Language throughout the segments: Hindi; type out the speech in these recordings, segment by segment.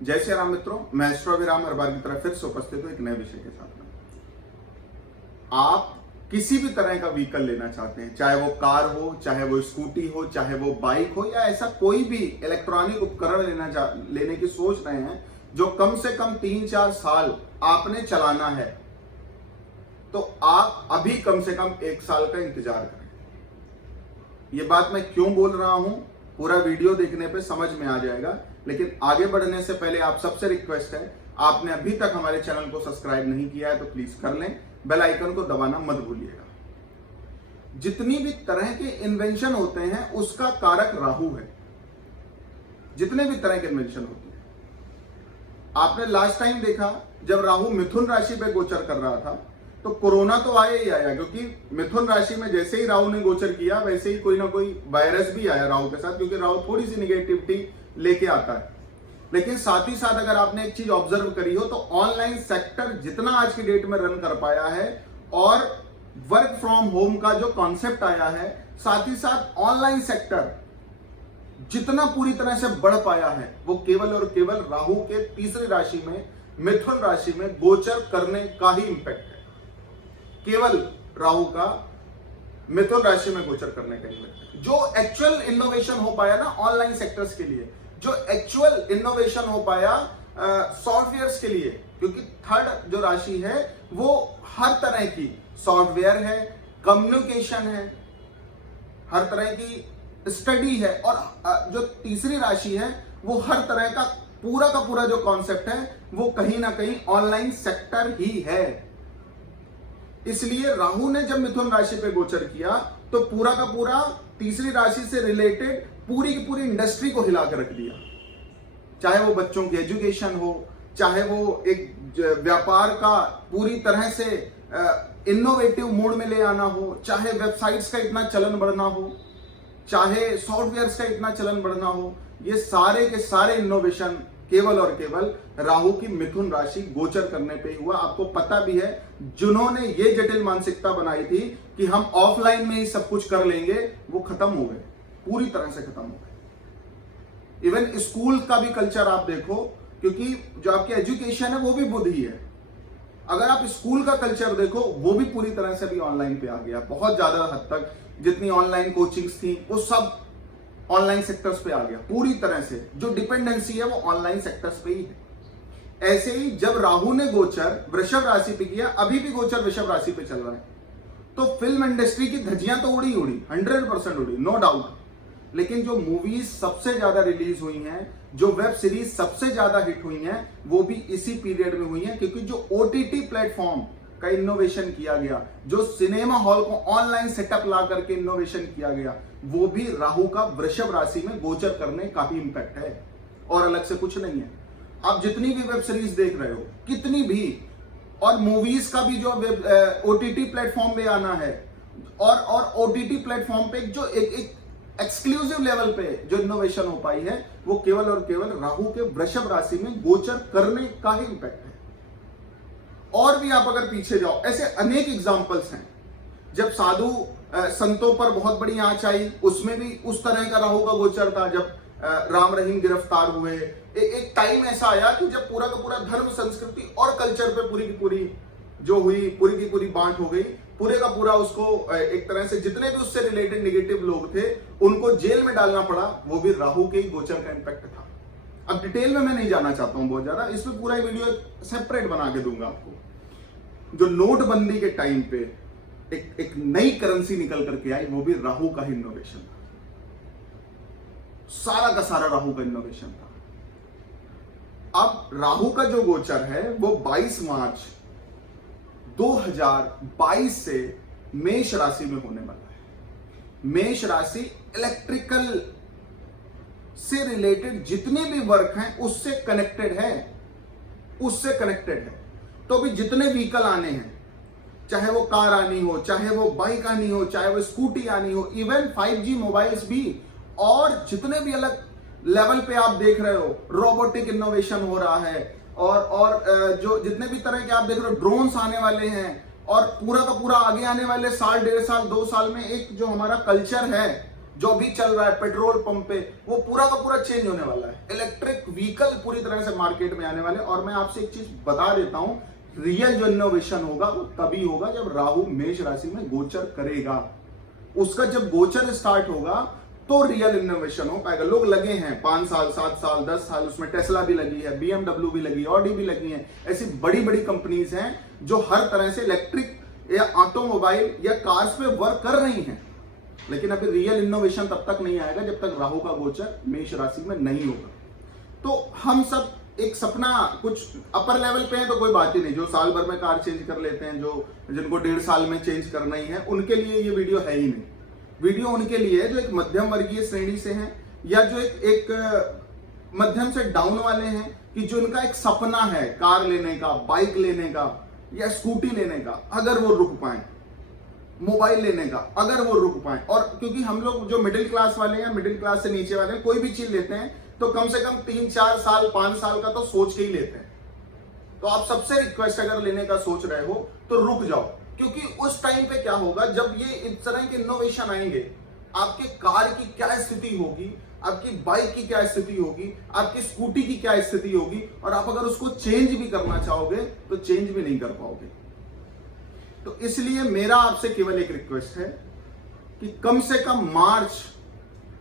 जय श्री राम मित्रों, मैं एस्ट्रो अभिराम हर बार की तरह फिर से उपस्थित हूं एक नए विषय के साथ में। आप किसी भी तरह का व्हीकल लेना चाहते हैं, चाहे वो कार हो, चाहे वो स्कूटी हो, चाहे वो बाइक हो, या ऐसा कोई भी इलेक्ट्रॉनिक उपकरण लेने की सोच रहे हैं जो कम से कम 3-4 साल आपने चलाना है, तो आप अभी कम से कम 1 साल का इंतजार करें। ये बात मैं क्यों बोल रहा हूं, पूरा वीडियो देखने पे समझ में आ जाएगा। लेकिन आगे बढ़ने से पहले आप सबसे रिक्वेस्ट है, आपने अभी तक हमारे चैनल को सब्सक्राइब नहीं किया है तो प्लीज कर लें, बेल आइकन को दबाना मत भूलिएगा। जितनी भी तरह के इन्वेंशन होते हैं उसका कारक राहु है। जितने भी तरह के इन्वेंशन होते हैं, आपने लास्ट टाइम देखा जब राहु मिथुन राशि पे गोचर कर रहा था तो कोरोना तो आया ही आया, क्योंकि मिथुन राशि में जैसे ही राहु ने गोचर किया वैसे ही कोई ना कोई वायरस भी आया राहु के साथ, क्योंकि राहु थोड़ी सी निगेटिविटी लेके आता है। लेकिन साथ ही साथ अगर आपने एक चीज ऑब्जर्व करी हो तो ऑनलाइन सेक्टर जितना आज की डेट में रन कर पाया है और वर्क फ्रॉम होम का जो कॉन्सेप्ट आया है, साथ ही साथ ऑनलाइन सेक्टर जितना पूरी तरह से बढ़ पाया है, वो केवल और केवल राहु के तीसरी राशि में, मिथुन राशि में गोचर करने का ही इंपैक्ट है। केवल राहु का मिथुन राशि में गोचर करने का इंपैक्ट। जो एक्चुअल इनोवेशन हो पाया ना ऑनलाइन सेक्टर्स के लिए, जो एक्चुअल इनोवेशन हो पाया सॉफ्टवेयर्स के लिए, क्योंकि थर्ड जो राशि है वो हर तरह की सॉफ्टवेयर है, कम्युनिकेशन है, हर तरह की स्टडी है, और जो तीसरी राशि है वो हर तरह का पूरा जो कॉन्सेप्ट है वो कहीं ना कहीं ऑनलाइन सेक्टर ही है। इसलिए राहु ने जब मिथुन राशि पे गोचर किया तो पूरा का पूरा तीसरी राशि से रिलेटेड पूरी की पूरी इंडस्ट्री को हिला कर रख दिया। चाहे वो बच्चों की एजुकेशन हो, चाहे वो एक व्यापार का पूरी तरह से इनोवेटिव मोड में ले आना हो, चाहे वेबसाइट्स का इतना चलन बढ़ना हो, चाहे सॉफ्टवेयर्स का इतना चलन बढ़ना हो, ये सारे के सारे इनोवेशन केवल और केवल राहु की मिथुन राशि गोचर करने पे हुआ। आपको पता भी है, जिन्होंने ये जटिल मानसिकता बनाई थी कि हम ऑफलाइन में ही सब कुछ कर लेंगे, वो खत्म हो गए, पूरी तरह से खत्म हो गए। इवन स्कूल का भी कल्चर आप देखो, क्योंकि जो आपकी एजुकेशन है वो भी बुद्ध ही है। अगर आप स्कूल का कल्चर देखो, वो भी पूरी तरह से भी ऑनलाइन पे आ गया। बहुत ज्यादा हद तक जितनी ऑनलाइन कोचिंग्स थी वो सब ऑनलाइन सेक्टर्स पे आ गया। पूरी तरह से जो डिपेंडेंसी है वो ऑनलाइन सेक्टर्स पे ही है। ऐसे ही जब राहु ने गोचर वृषभ राशि पे किया, अभी भी गोचर वृषभ राशि पे चल रहा है, तो फिल्म इंडस्ट्री की धज्जियां तो उड़ी 100% उड़ी, नो डाउट। लेकिन जो मूवीज सबसे ज्यादा रिलीज हुई हैं, जो वेब सीरीज सबसे ज्यादा हिट हुई हैं, वो भी इसी पीरियड में हुई हैं, क्योंकि जो ओटीटी प्लेटफॉर्म का इनोवेशन किया गया, जो सिनेमा हॉल को ऑनलाइन सेटअप ला करके इनोवेशन किया गया, वो भी राहु का वृषभ राशि में गोचर करने का भी इंपैक्ट है, और अलग से कुछ नहीं है। आप जितनी भी वेब सीरीज देख रहे हो, कितनी भी, और मूवीज का भी जो ओटीटी प्लेटफॉर्म पे आना है, और ओटीटी प्लेटफॉर्म पे जो एक एक्सक्लूसिव लेवल पे जो इनोवेशन हो पाई है, वो केवल और केवल राहु के वृषभ राशि में गोचर करने का ही इंपैक्ट है। और भी आप अगर पीछे जाओ, ऐसे अनेक एग्जांपल्स हैं। जब साधु संतों पर बहुत बड़ी आंच आई, उसमें भी उस तरह का राहु का गोचर था। जब राम रहीम गिरफ्तार हुए, एक टाइम ऐसा आया कि जब पूरा का पूरा धर्म, संस्कृति और कल्चर पे पूरी की पूरी जो हुई, पूरी की पूरी बांट हो गई। पूरे का पूरा उसको एक तरह से जितने भी उससे रिलेटेड नेगेटिव लोग थे उनको जेल में डालना पड़ा। वो भी राहु के ही गोचर का इंपैक्ट था। अब डिटेल में मैं नहीं जाना चाहता हूं बहुत ज्यादा, इसमें पूरा वीडियो सेपरेट बना के दूंगा आपको। जो नोटबंदी के टाइम पे एक नई करेंसी निकल करके आई, वो भी राहु का ही इनोवेशन था। सारा का सारा राहु का इनोवेशन था। अब राहु का जो गोचर है वो 22 मार्च 2022 से मेष राशि में होने वाला है। मेष राशि इलेक्ट्रिकल से रिलेटेड जितने भी वर्क हैं उससे कनेक्टेड है, उससे कनेक्टेड है। तो भी जितने व्हीकल आने हैं, चाहे वो कार आनी हो, चाहे वो बाइक आनी हो, चाहे वो स्कूटी आनी हो, इवन 5G मोबाइल्स भी, और जितने भी अलग लेवल पे आप देख रहे हो, रोबोटिक इनोवेशन हो रहा है, और जो जितने भी तरह के आप देख रहे हो, ड्रोन्स आने वाले हैं, और पूरा का पूरा आगे आने वाले साल, 1.5 साल, 2 साल में एक जो हमारा कल्चर है जो भी चल रहा है पेट्रोल पंप पे, वो पूरा का पूरा चेंज होने वाला है। इलेक्ट्रिक व्हीकल पूरी तरह से मार्केट में आने वाले। और मैं आपसे एक चीज बता देता हूं, रियल जो इनोवेशन होगा वो तभी होगा जब राहु मेष राशि में गोचर करेगा। उसका जब गोचर स्टार्ट होगा तो रियल इनोवेशन हो पाएगा। लोग लगे हैं 5 साल 7 साल 10 साल, उसमें टेस्ला भी लगी है, BMW भी लगी, ऑडी भी लगी है। ऐसी बड़ी बड़ी कंपनीज हैं जो हर तरह से इलेक्ट्रिक या ऑटोमोबाइल या कार्स पे वर्क कर रही हैं। लेकिन अभी रियल इनोवेशन तब तक नहीं आएगा जब तक राहु का गोचर मेष राशि में नहीं होगा। तो हम सब एक सपना, कुछ अपर लेवल पे है तो कोई बात ही नहीं, जो साल भर में कार चेंज कर लेते हैं, जो जिनको 1.5 साल में चेंज करना ही है, उनके लिए ये वीडियो है ही नहीं। वीडियो उनके लिए है जो एक मध्यम वर्गीय श्रेणी से हैं, या जो एक मध्यम से डाउन वाले हैं, कि जो इनका एक सपना है कार लेने का, बाइक लेने का या स्कूटी लेने का, अगर वो रुक पाए, मोबाइल लेने का अगर वो रुक पाए। और क्योंकि हम लोग जो मिडिल क्लास वाले हैं, मिडिल क्लास से नीचे वाले हैं, कोई भी चीज लेते हैं तो कम से कम 3-4 साल 5 साल का तो सोच के ही लेते हैं। तो आप सबसे रिक्वेस्ट, अगर लेने का सोच रहे हो तो रुक जाओ, क्योंकि उस टाइम पे क्या होगा जब ये इस तरह के इनोवेशन आएंगे, आपके कार की क्या स्थिति होगी, आपकी बाइक की क्या स्थिति होगी, आपकी स्कूटी की क्या स्थिति होगी, और आप अगर उसको चेंज भी करना चाहोगे तो चेंज भी नहीं कर पाओगे। तो इसलिए मेरा आपसे केवल एक रिक्वेस्ट है कि कम से कम मार्च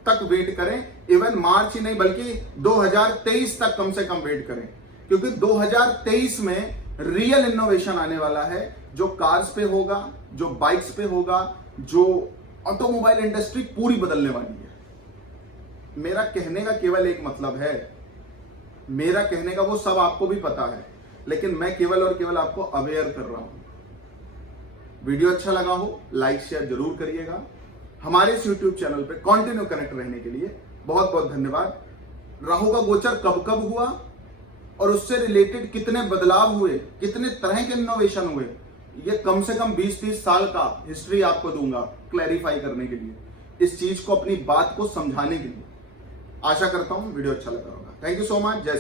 तक वेट करें। इवन मार्च ही नहीं बल्कि 2023 तक कम से कम वेट करें, क्योंकि 2023 में रियल इनोवेशन आने वाला है, जो कार्स पे होगा, जो बाइक्स पे होगा, जो ऑटोमोबाइल इंडस्ट्री पूरी बदलने वाली है। मेरा कहने का केवल एक मतलब है, मेरा कहने का वो सब आपको भी पता है, लेकिन मैं केवल और केवल आपको अवेयर कर रहा हूं। वीडियो अच्छा लगा हो लाइक शेयर जरूर करिएगा। हमारे इस YouTube चैनल पे कंटिन्यू कनेक्ट रहने के लिए बहुत बहुत धन्यवाद। राहु का गोचर कब कब हुआ और उससे रिलेटेड कितने बदलाव हुए, कितने तरह के इनोवेशन हुए, ये कम से कम 20-30 साल का हिस्ट्री आपको दूंगा क्लैरिफाई करने के लिए, इस चीज को, अपनी बात को समझाने के लिए। आशा करता हूं वीडियो अच्छा लगा होगा। Thank you so much. जय